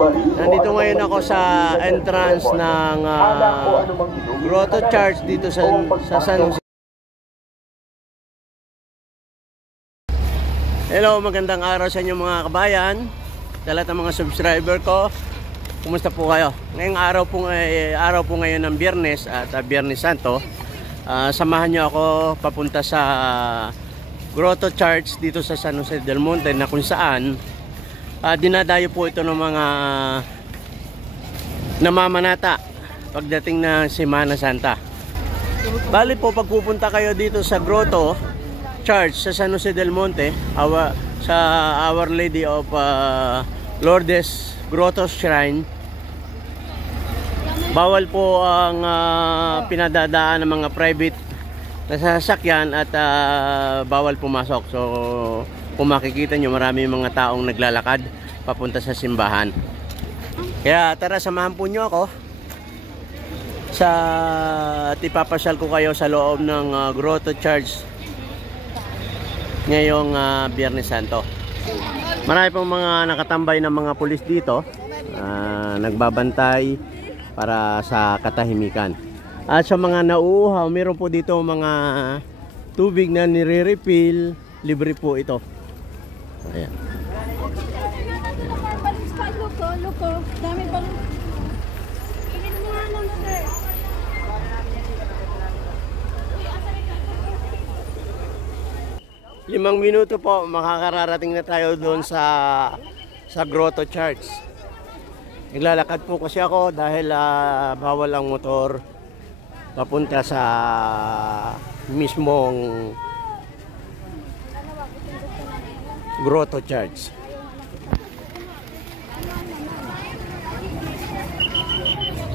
Nandito ngayon ako sa entrance ng Grotto Church dito sa San Jose. Hello, magandang araw sa inyo mga kabayan, sa lahat ng mga subscriber ko. Kumusta po kayo? Ngayong araw po ngayon ng Biyernes at Biyernes Santo. Samahan niyo ako papunta sa Grotto Church dito sa San Jose del Monte, na kung saan dinadayo po ito ng mga namamanata pagdating ng Semana Santa. Bali po, pagpupunta kayo dito sa Grotto Church sa San Jose del Monte, sa Our Lady of Lourdes Grotto Shrine, bawal po ang pinadadaan ng mga private na sasakyan at bawal pumasok. So kung makikita nyo, marami mga taong naglalakad papunta sa simbahan. Kaya tara, samahan po nyo ako at ipapasyal ko kayo sa loob ng Grotto Church ngayong Biyernes Santo. Marami pong mga nakatambay ng mga pulis dito, nagbabantay para sa katahimikan. At sa mga nauuhaw, meron po dito mga tubig na nire-refill, libre po ito. Ayan. Dami pa. 5 minuto po, makakararating na tayo doon sa Grotto Church. Naglalakad po kasi ako dahil bawal ang motor papunta sa mismong Grotto Church.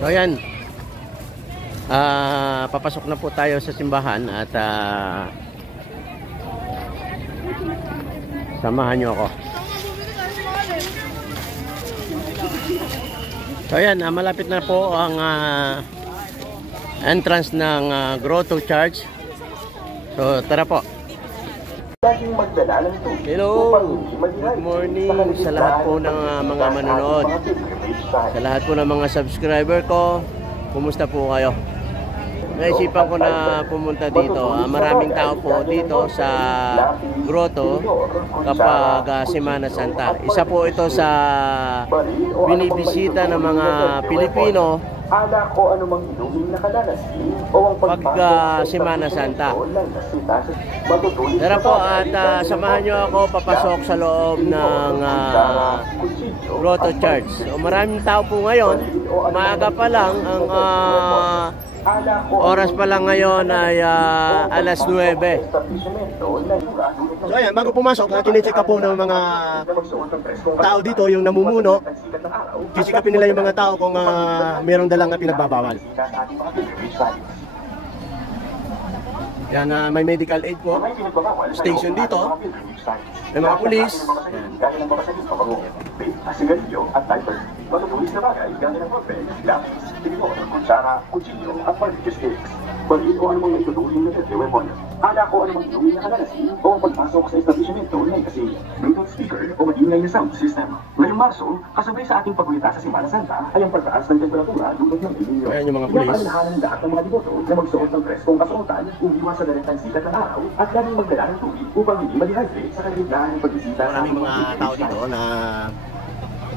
So ayan, papasok na po tayo sa simbahan at samahan nyo ako. So ayan, malapit na po ang entrance ng Grotto Church. So tara po. Hello, good morning sa lahat po ng mga manonood, sa lahat po ng mga subscriber ko. Kumusta po kayo? Naisipan ko na pumunta dito. Maraming tao po dito sa Grotto kapag Semana Santa. Isa po ito sa binibisita ng mga Pilipino pag Semana Santa. Tara po at samahan nyo ako papasok sa loob ng Grotto Church. So, maraming tao po ngayon. Maaga pa lang, ang oras pa lang ngayon ay alas 9. So ayan, bago pumasok, kine-check po ng mga tao dito, yung namumuno. Kisikapin nila yung mga tao kung mayroong dalang na pinagbabawal. Yan, may medical aid po station dito. May mga pulis. Sigarilyo at diaper. Matutulis na bagay, gaya ng papel, lapis, tinidor, kutsara, kutsilyo at barbecue sticks. Baliin o anumang naituturing na deadly weapon. Ala ko anumang inumin na kalalasin o pagpasok sa establishmento ng kasi Bluetooth speaker o mag-ingay na sound system. Ngayong Marso, kasabay sa ating pagbulita sa Semana Santa ay ang pagtaas ng temperatura dulot ng ilinyo. Ayan yung mga pulis. Pinapaalalahanan lahat ng mga diboto na magsuot ng preskong kasuotan, umiwas sa direktang sikat ng araw at laging magdala ng tubig upang hindi ma-dehydrate sa kalagitnaan ng pagbisita. Maraming mga tao dito na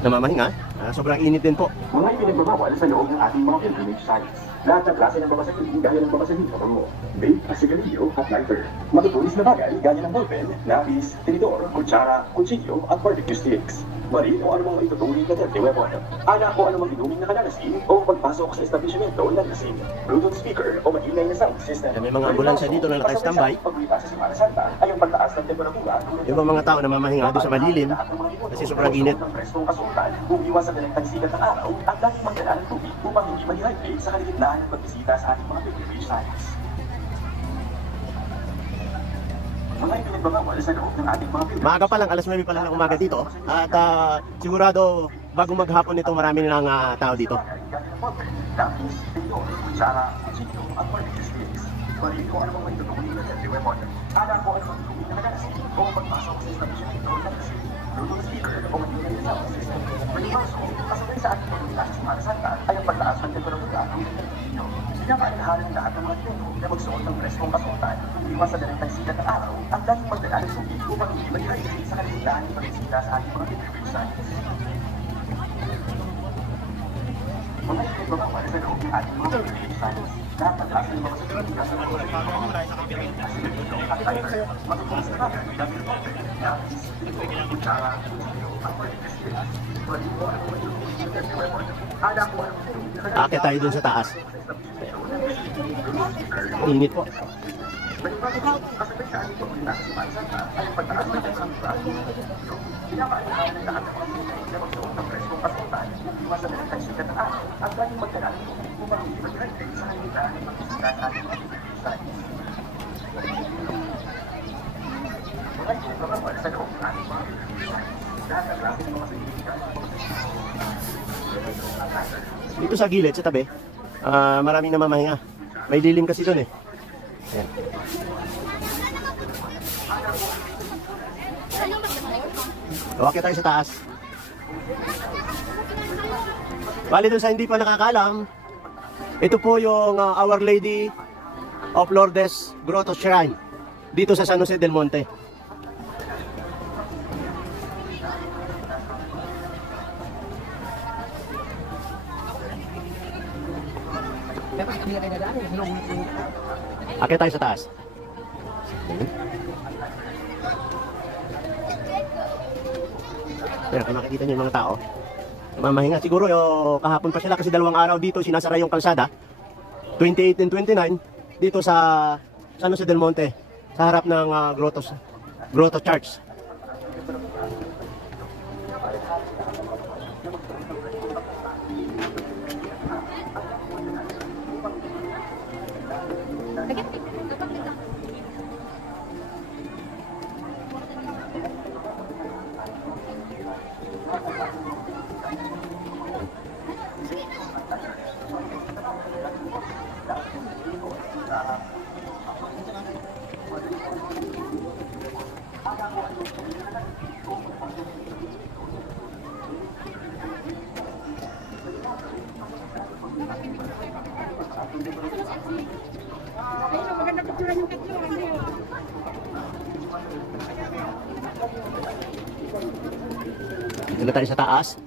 namamahinga. Sobrang init din po. Mga ipinagbabawal sa loob ng ating mga pilgrimage sites. Lahat ng klase ng babasahin gaya ng babasahin sa pango, vape, sigarilyo at lighter. Matutulis na bagay gaya ng ballpen, lapis, tinidor, kutsara, kutsilyo at barbecue sticks. Maril o anumang ituturing na deadly weapon. Ala ko anumang inumin na kalalasin o pagpasok sa establishmento ng lasing. Bluetooth speaker o mag-ingay na sound system. May mga ambulansya dito na naka-standby. Pagbulita sa Semana Santa ay ang pagtaas ng temperatura. Yung mga tao na mamahinga doon sa malilim kasi sobrang init. Umiwas sa direktang sikat ng araw at laging magdala ng tubig upang hindi ma-dehydrate sa kalagitnaan ng pagbisita sa ating mga pilgrimage sites. Mga ipinagbabawal sa loob ng ating mga pilgrimage. Maaga pa lang, alas 9 pa lang ng umaga dito. At sigurado bago maghapon nito marami ng tao dito. Lapis, tinidor, kutsara, kutsilyo at barbecue sticks. Maril o anumang maituturing na deadly weapon. Ala ko anumang inumin na kalalasin o pagpasok sa establishmento ng lasing. Bluetooth speaker o magiging sound system. Manibaso, kasabay sa ating pagpunta sa Semana Santa ay ang pagtaas ng temperatura ng ninyo. Pinapaalalahanan ng lahat ng mga Pilipino na magsuot ng preskong kasuotan, iwas sa direktang sikat ng araw at laging magdala ng tubig upang hindi mag-hydrate sa kalimutan ng pagsisita sa ating mga delivery sites. Mga ito mga para sa loob ng ating mga delivery sites. Lahat ng klase ng mga sasakyan sa mga at timer, matutunan sa natin ng dami ng order, lapis, ito, kutsara, kuchilyo, at pwedeng sila. Akit tayo dun sa taas. Init po. Dito sa gilid, sa tabi, maraming namamahinga. May lilim kasi doon eh. Ayan. Okay tayo sa taas. Bali doon sa hindi pa nakakalam, ito po yung Our Lady of Lourdes Grotto Shrine dito sa San Jose del Monte. Akit tayo sa taas. Ayan, kung nakikita niyo yung mga tao, mamahinga siguro kahapon pa sila kasi 2 araw dito sinasara yung kalsada, 28 and 29 dito sa San Jose del Monte sa harap ng Grotto Church. Dito na tayo sa taas.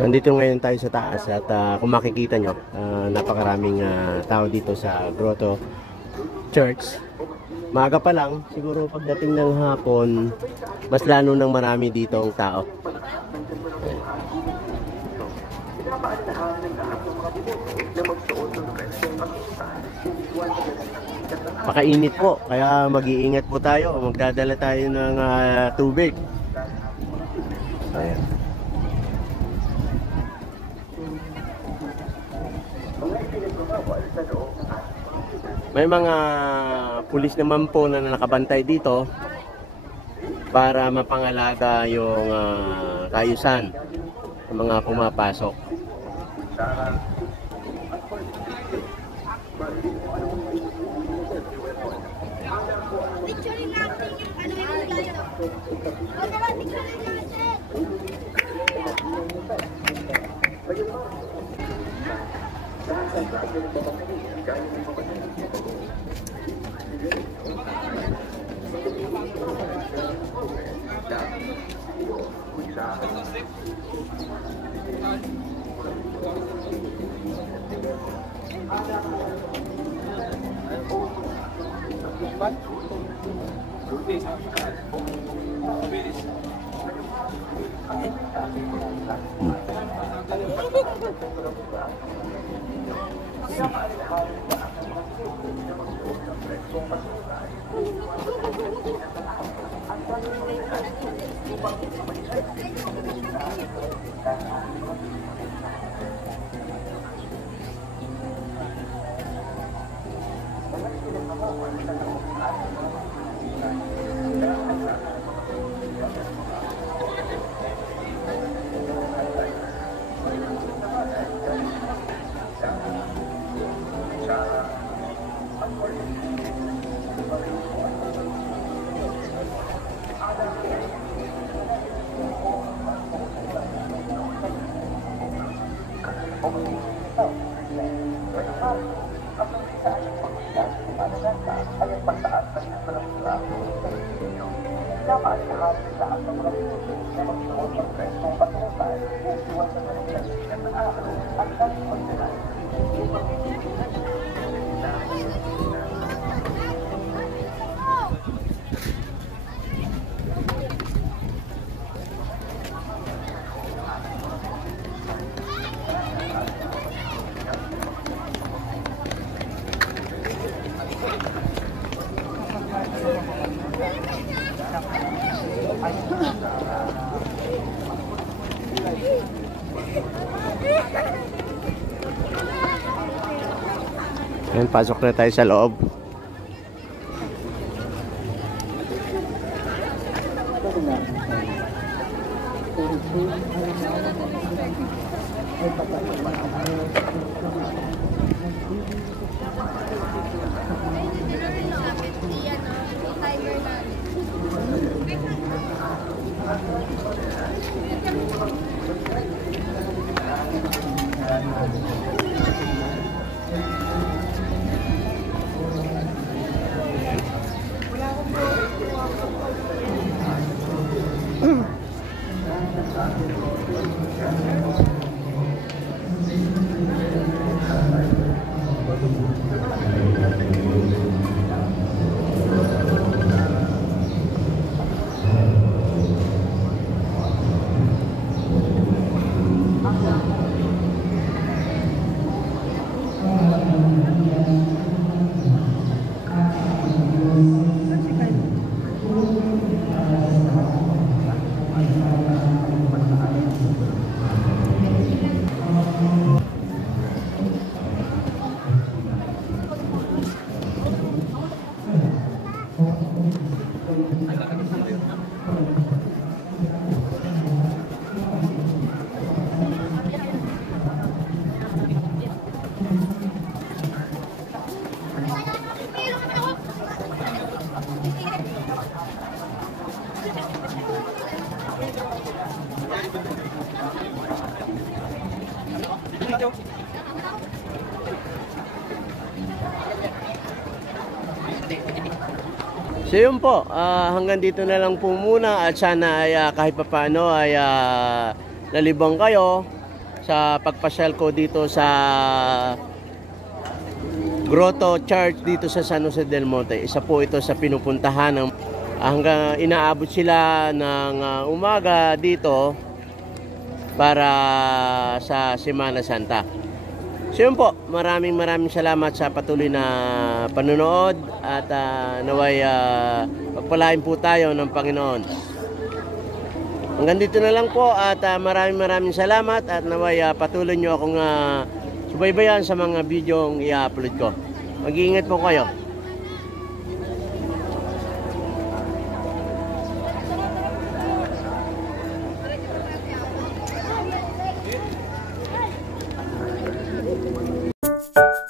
Nandito ngayon tayo sa taas at kung makikita nyo, napakaraming tao dito sa Grotto Church. Maaga pa lang, siguro pagdating ng hapon, mas lalo nang marami dito ang tao. Pakainit po, kaya mag-iingat po tayo, magdadala tayo ng tubig. Ayan. May mga pulis naman po na nakabantay dito para mapangalaga yung kaayusan ng mga pumapasok. Picturein natin yung ano yung tayo. O naman, picturein natin. Ayan, pasok na tayo sa loob. So yun po, hanggang dito na lang po muna at sana ay kahit papaano ay nalibang kayo sa pagpasyal ko dito sa Grotto Church dito sa San Jose del Monte. Isa po ito sa pinupuntahan ng hanggang inaabot sila ng umaga dito para sa Semana Santa. So yun po, maraming salamat sa patuloy na panonood at naway pagpalain po tayo ng Panginoon. Hanggang dito na lang po at maraming salamat at naway patuloy nyo akong subaybayan sa mga video ang i-upload ko. Mag-iingat po kayo. Thank you.